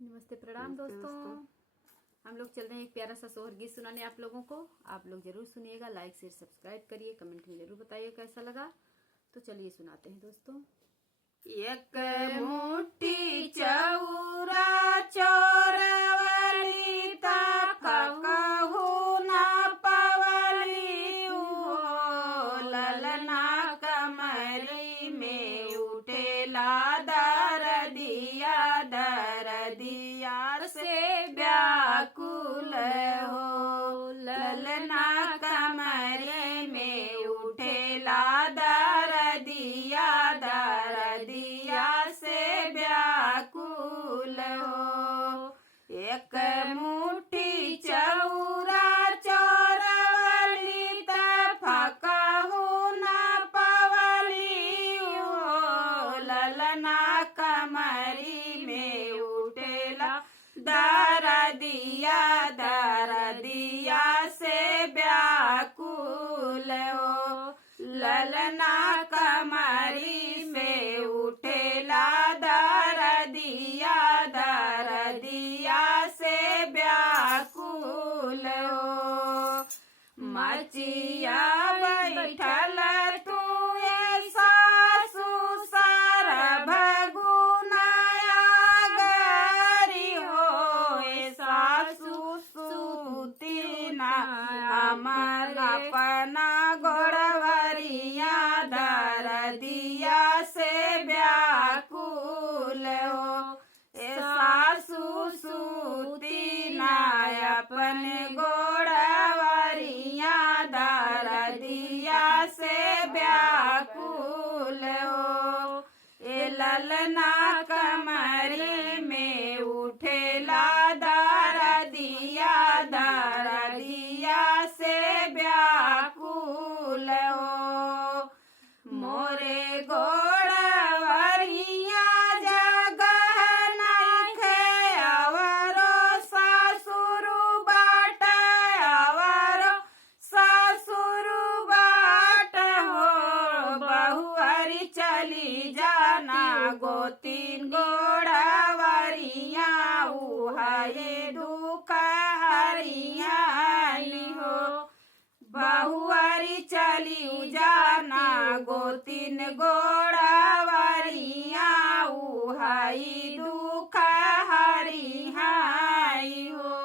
नमस्ते, प्रणाम दोस्तों। हम लोग चल रहे हैं एक प्यारा सा सोहर गीत सुनाने आप लोगों को। आप लोग जरूर सुनिएगा, लाइक शेयर सब्सक्राइब करिए, कमेंट में जरूर बताइए कैसा लगा। तो चलिए सुनाते हैं दोस्तों। एक मुट्ठी चौरा चोरवली ता कहू ना पवली हो, ललना कमरी में उठेला दरदिया से व्याकुल हो, ललना कमरे में उठेला दरदिया से व्याकुल हो। एक मुट्ठी चौरा चोरवली फकहू ना पवली हो, ललना कमरी में उठेला दरदिया से व्याकुल हो, ललना कमरी में उठेला दरदिया से व्याकुल हो। मचिया बैठल तू सासु सर भगुनाया गरी हो, सासु सूती ना हमर अपना गोड़वरिया दरदिया से व्याकुल हो, सासु सूती ना अपने गोड़वरिया दरदिया से व्याकुल हो। ए ललना कमरे में उठेला दरदिया से व्याकुल हो। मोरे गोड़वरिया जगह नइखे आवरो ससुरु बाट, आवरो ससुरु बाट हो, बहुअरी चली जाना गोतीन गोड़वरिया उहाए दुख हरियाली हो, बहुअरी चली जाना गोतीन गोड़वरिया उहाई दुख हरिहाई हो।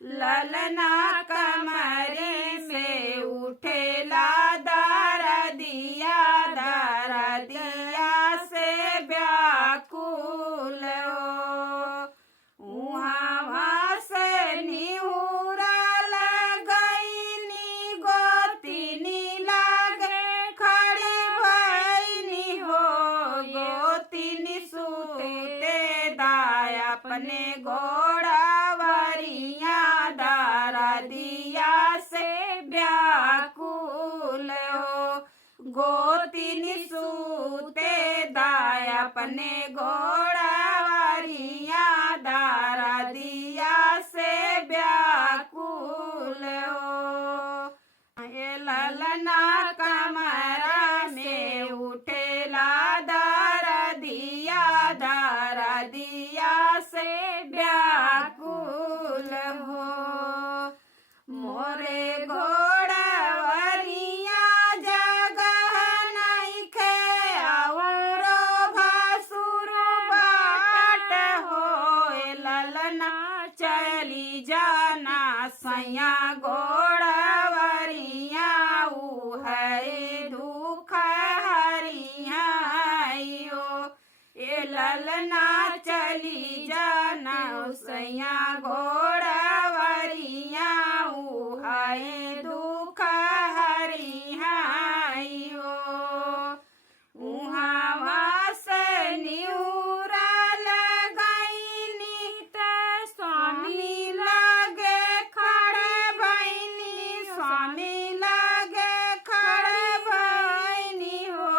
ललना कमरे में उठेला दरदिया से व्याकुल हो। उहाँ से निहुरल गईनी गोतिनी लागे खड़ी भईनी हो, गोतिनी सूते दाय अपने गोड़वरिया दरदिया से व्याकुल हो, गोतिनी सूते दाय अपने गोड़वरिया दरदिया से व्याकुल हो। ए ललना कमरा में उठेला दरदिया से व्याकुल हो। मोरे गोड़वरिया जगह नइखे आवरो भसुर बाट हो, ललना चली जाना सैया गोड़वरिया उहै दुख हरियाई हो। ए ललना चली जाना सैया गोड़वरिया उहै दुख हरियाई हो। उहाँ से निहुरल गईनी स्वामी लगे खड़े भईनी, स्वामी लगे खड़े भईनी हो,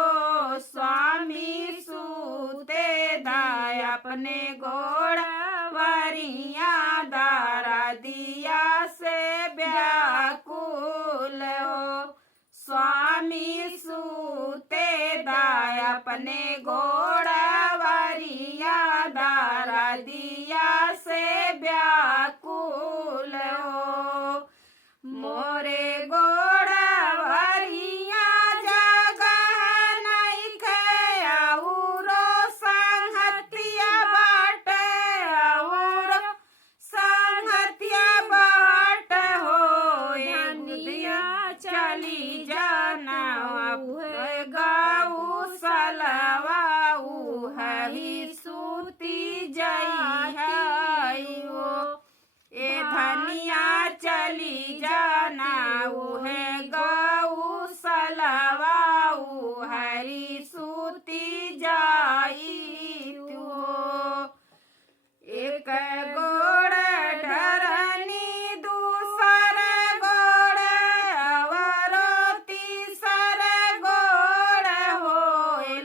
स्वामी सूते दाय अपने गोड़वरिया दरदिया से व्याकुल हो, स्वामी सूते दाय अपने गोड़वरिया दरदिया दिया से व्याकुल हो। मोरे गोड़वरिया जगह नइखे औरो संगतिया बाटे औरो संगतिया बाट हो। धनिया चली जाना गऊ सलवा उही सूती जई हो। ए धनिया चली जाना उहे गऊ सलवा उहरी सूती जाई हो। एक गोड़ ढरनी दूसर गोड़ अवरो तीसर गोड़ हो।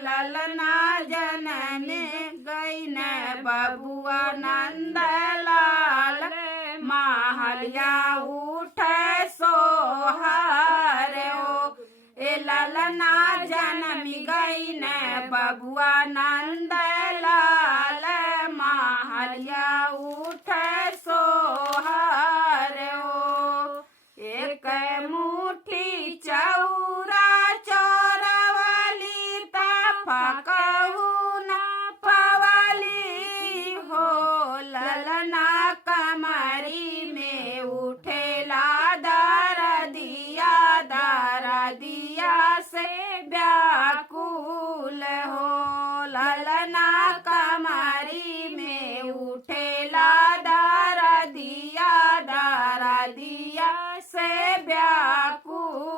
ललना जनने गईन बबुआ नंदलाल महलिया उठ सोहर हो। ए ललना जनमी गईन बबुआ नंदलाल महलिया उठ सोहर हो। एक मुट्ठी चौरा चोरवली ता फकहू न पवली हो। ललना कमरी में उठेला दरदिया से व्याकुल हो। ललना कमरी में उठेला दरदिया से व्याकुल